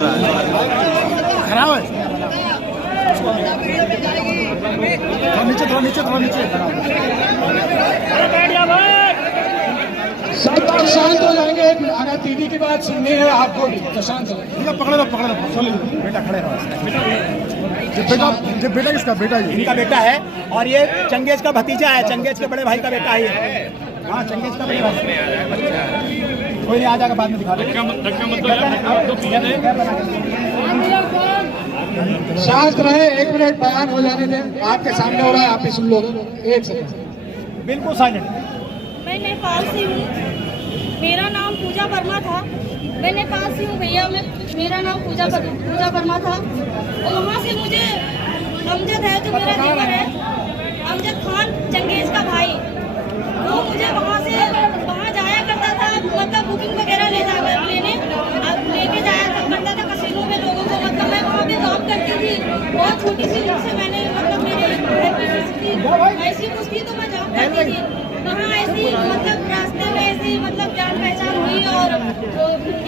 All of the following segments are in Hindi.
खराब है। थोड़ा नीचे शांत हो जाएंगे। अगर दीदी की बात सुननी है आपको भी तो शांत हो जाएंगे। पकड़ लो बेटा खड़े रहो। बेटा किसका बेटा है? इनका बेटा है और ये चंगेज का भतीजा है, चंगेज के बड़े भाई का बेटा है ये। हाँ चंगेज का बड़े भाई। कोई नहीं आ जाएगा बाद में दिखा देगा। शांत रहे, 1 मिनट बयान हो जाने दें। आपके सामने हो रहा है, आप ही सुन लो। 1 सेकंड बिल्कुल साइलेंट। मैं नेपाल से हूँ, मेरा नाम पूजा वर्मा था। मैं नेपाल से हूँ भैया, मेरा नाम पूजा वर्मा था। और वहाँ से मुझे अमजद है जो मेरा नेबर है, अमजद खान चंगेज का भाई, वो मुझे वहाँ जाया करता था, मतलब बुकिंग वगैरह लेके जाया करता था कसिनो में लोगों को। मतलब मैं वहाँ पे जॉब करती थी, बहुत छोटी सी उम्र से मैंने, मतलब मेरे ऐसी कुछ थी तो मैं जॉब करती थी वहाँ। ऐसी मतलब रास्ते में ऐसी मतलब जान पहचान हुई और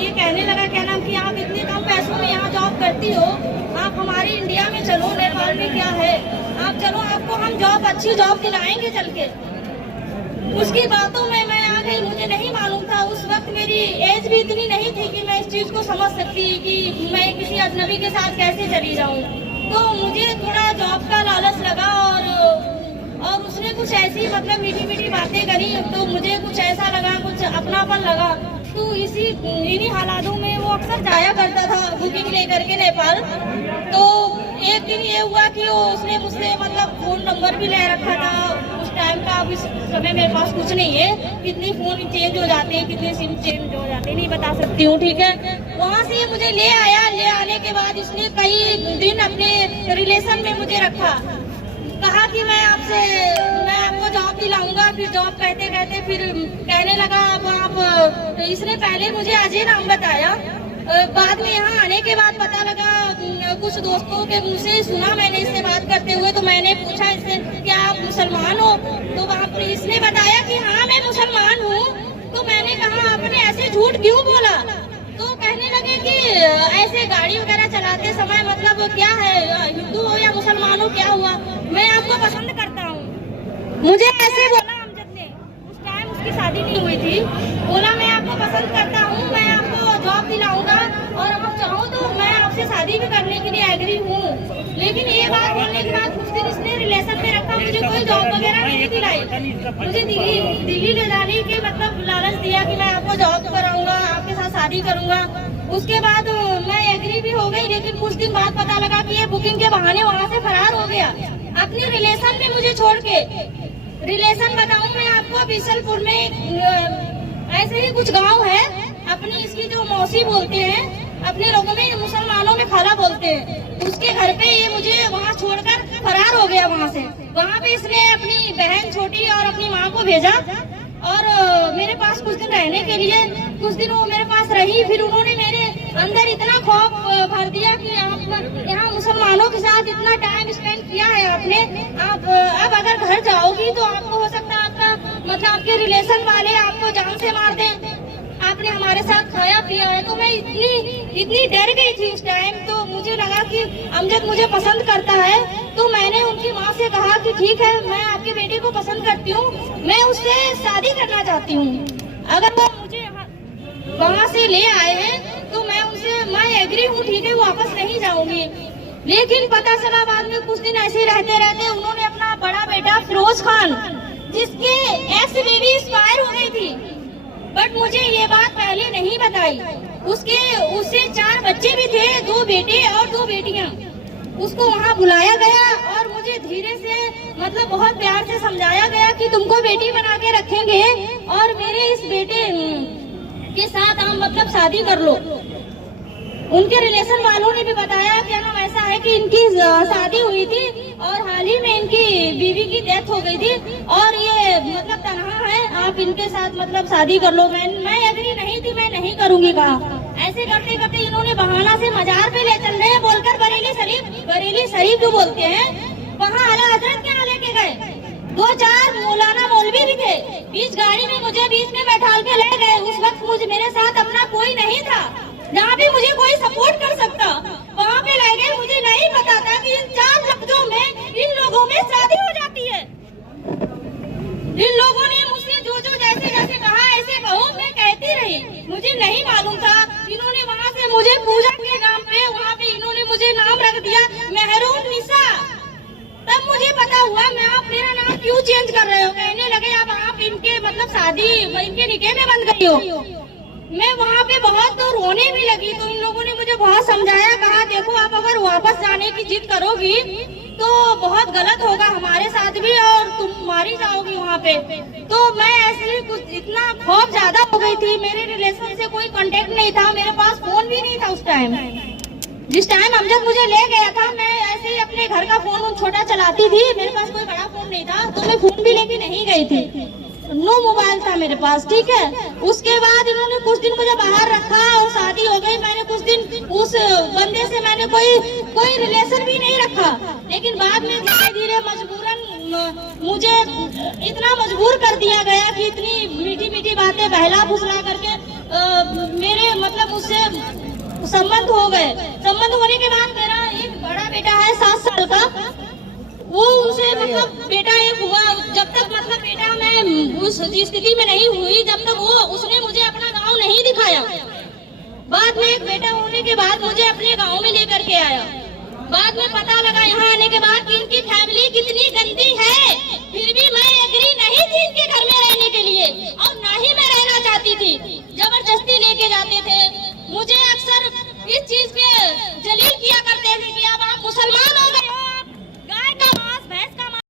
ये कहने लगा क्या नाम कि आप इतने कम पैसों में यहाँ जॉब करती हो, आप हमारे इंडिया में चलो, नेपाल में क्या है, आप चलो, आपको हम जॉब, अच्छी जॉब दिलाएंगे चल के। उसकी बातों में मैं आ गई, मुझे नहीं मालूम था उस वक्त, मेरी एज भी इतनी नहीं थी कि मैं इस चीज़ को समझ सकती कि मैं किसी अजनबी के साथ कैसे चली जाऊँ। तो मुझे थोड़ा जॉब का लालच लगा और उसने कुछ ऐसी मतलब मीठी बातें करी, तो मुझे कुछ ऐसा लगा, कुछ अपनापन लगा। तो इन्हीं हालातों में वो अक्सर जाया करता था बुकिंग लेकर के नेपाल। तो एक दिन ये हुआ कि उसने मुझसे मतलब फ़ोन नंबर भी ले रखा था उस टाइम का। अब इस समय मेरे पास कुछ नहीं है, कितनी फ़ोन चेंज हो जाते हैं, कितने सिम चेंज हो जाते हैं नहीं बता सकती हूँ, ठीक है। वहाँ से मुझे ले आया, ले आने के बाद इसने कई दिन अपने रिलेशन में मुझे रखा, कहा कि मैं आपको जॉब दिलाऊंगा। फिर जॉब कहते फिर कहने लगा अब आप, इसने पहले मुझे अजय नाम बताया, बाद में यहाँ आने के बाद पता लगा, कुछ दोस्तों के मुँह से सुना मैंने इससे बात करते हुए। तो मैंने पूछा इससे क्या आप मुसलमान हो, तो वहाँ पर इसने बताया कि हाँ मैं मुसलमान हूँ। तो मैंने कहा आपने ऐसे झूठ क्यों बोला? तो कहने लगे कि ऐसे गाड़ी वगैरह चलाते समय मतलब क्या है, हिंदू हो या मुसलमान हो, क्या हुआ, मैं आपको पसंद करता हूँ। मुझे ऐसे बोला अमजद ने, उस टाइम उसकी शादी नहीं हुई थी। बोला मैं आपको पसंद करता हूँ, मैं आपको जॉब दिलाऊंगा और आप चाहो तो मैं आपसे शादी भी करने के लिए एग्री हूँ। लेकिन ये बात बोलने के बाद कुछ दिन इसने रिलेशन में रखा, मुझे कोई जॉब वगैरह नहीं दिलाई। मुझे दिल्ली ले जाने के मतलब लालच दिया कि मैं आपको जॉब कराऊंगा, आपके साथ शादी करूंगा। उसके बाद मैं एग्री भी हो गई, लेकिन कुछ दिन बाद पता लगा कि ये बुकिंग के बहाने वहाँ से फरार हो गया अपनी रिलेशन में मुझे छोड़ के। रिलेशन बताऊं मैं आपको, बीसलपुर में ऐसे ही कुछ गांव है, अपनी इसकी जो मौसी बोलते हैं, अपने लोगों में मुसलमानों में खाला बोलते हैं, उसके घर पे ये मुझे वहाँ छोड़कर फरार हो गया। वहाँ से वहाँ पे इसने अपनी बहन छोटी और अपनी माँ को भेजा और मेरे पास कुछ दिन रहने के लिए, कुछ दिन वो मेरे पास रही। फिर उन्होंने मेरे अंदर इतना खौफ भर दिया कि आप यहाँ मुसलमानों के साथ इतना टाइम स्पेंड किया है आपने, आप अब अगर घर जाओगी तो आपको हो सकता है आपका मतलब आपके रिलेशन वाले आपको जान से मार दें, आपने हमारे साथ खाया पिया है। तो मैं इतनी डर गई थी उस टाइम। तो मुझे लगा कि अमजद मुझे पसंद करता है, तो मैंने उनकी माँ से कहा कि ठीक है मैं आपके बेटे को पसंद करती हूँ, मैं उससे शादी करना चाहती हूँ। अगर वो मुझे वहाँ से ले आए हैं तो मैं एग्री हूँ, ठीक है वापस नहीं जाऊंगी। लेकिन पता चला बाद में कुछ दिन ऐसे रहते रहते उन्होंने अपना बड़ा बेटा फिरोज खान, जिसके एक्स बेबी एक्सपायर हो गई थी, बट मुझे ये बात पहले नहीं बताई। उससे 4 बच्चे भी थे, 2 बेटे और 2 बेटियां। उसको वहाँ बुलाया गया और मुझे धीरे से मतलब बहुत प्यार से समझाया गया कि तुमको बेटी बना के रखेंगे और मेरे इस बेटे के साथ आप मतलब शादी कर लो। उनके रिलेशन वालों ने भी बताया क्या नाम ऐसा है कि इनकी शादी हुई थी और हाल ही में इनकी बीवी की डेथ हो गई थी और ये मतलब तनहा है, आप इनके साथ मतलब शादी कर लो। मैं एग्री नहीं थी, मैं नहीं करूंगी कहा। ऐसे करते करते इन्होंने बहाना से मजार पे ले चल रहे हैं बोलकर बरेली शरीफ जो बोलते हैं, वहाँ आला हजरत के यहाँ लेके गए। 2-4 मौलाना मौलवी भी थे, बीच गाड़ी में मुझे बीच में बैठा के ले गए। उस वक्त मेरे साथ अपना कोई नहीं था जहाँ भी मुझे कोई सपोर्ट कर सकता। मुझे नाम रख दिया मेहरून निशा। तब मुझे पता हुआ मैं आप मेरा नाम क्यों चेंज कर रहे हो। कहने लगे अब आप इनके मतलब शादी इनके निकाह में बंद गई हो। मैं वहाँ पे बहुत तो रोने भी लगी। तो इन लोगों ने मुझे बहुत समझाया, कहा देखो आप अगर वापस जाने की जिद करोगी तो बहुत गलत होगा हमारे साथ भी और तुम मारी जाओगी वहाँ पे। तो मैं ऐसे कुछ इतना खौफ ज्यादा हो गई थी। मेरे रिलेशन से कोई कांटेक्ट नहीं था, मेरे पास फोन भी नहीं था उस टाइम। जिस टाइम अमजद मुझे ले गया था मैं ऐसे ही अपने घर का फोन छोटा चलाती थी, मेरे पास कोई बड़ा फोन नहीं था, तो मैं फोन भी लेके नहीं गई थी। नो मोबाइल था मेरे पास, ठीक है। उसके बाद इन्होंने कुछ दिन मुझे बाहर रखा और शादी हो गई। मैंने कुछ दिन उस बंदे से मैंने कोई रिलेशन भी नहीं रखा। लेकिन बाद में धीरे धीरे मजबूरन मुझे इतना मजबूर कर दिया गया कि इतनी मीठी मीठी बातें बहला फुसला करके मेरे मतलब उससे संबंध हो गए। संबंध होने के बाद मेरा एक बड़ा बेटा है 7 साल का, वो उसे मतलब बेटा एक हुआ। जब तक मतलब बेटा मैं उस स्थिति में नहीं हुई जब तक उसने मुझे अपना गांव नहीं दिखाया। बाद में एक बेटा होने के बाद मुझे अपने गांव में लेकर के आया। बाद में पता लगा यहाँ आने के बाद कि इनकी फैमिली कितनी गंदी है। फिर भी मैं एग्री नहीं थी इनके घर में रहने के लिए और ना ही मैं रहना चाहती थी। जबरदस्ती लेके जाते थे मुझे। अक्सर इस चीज पे जलील किया करते थे कि अब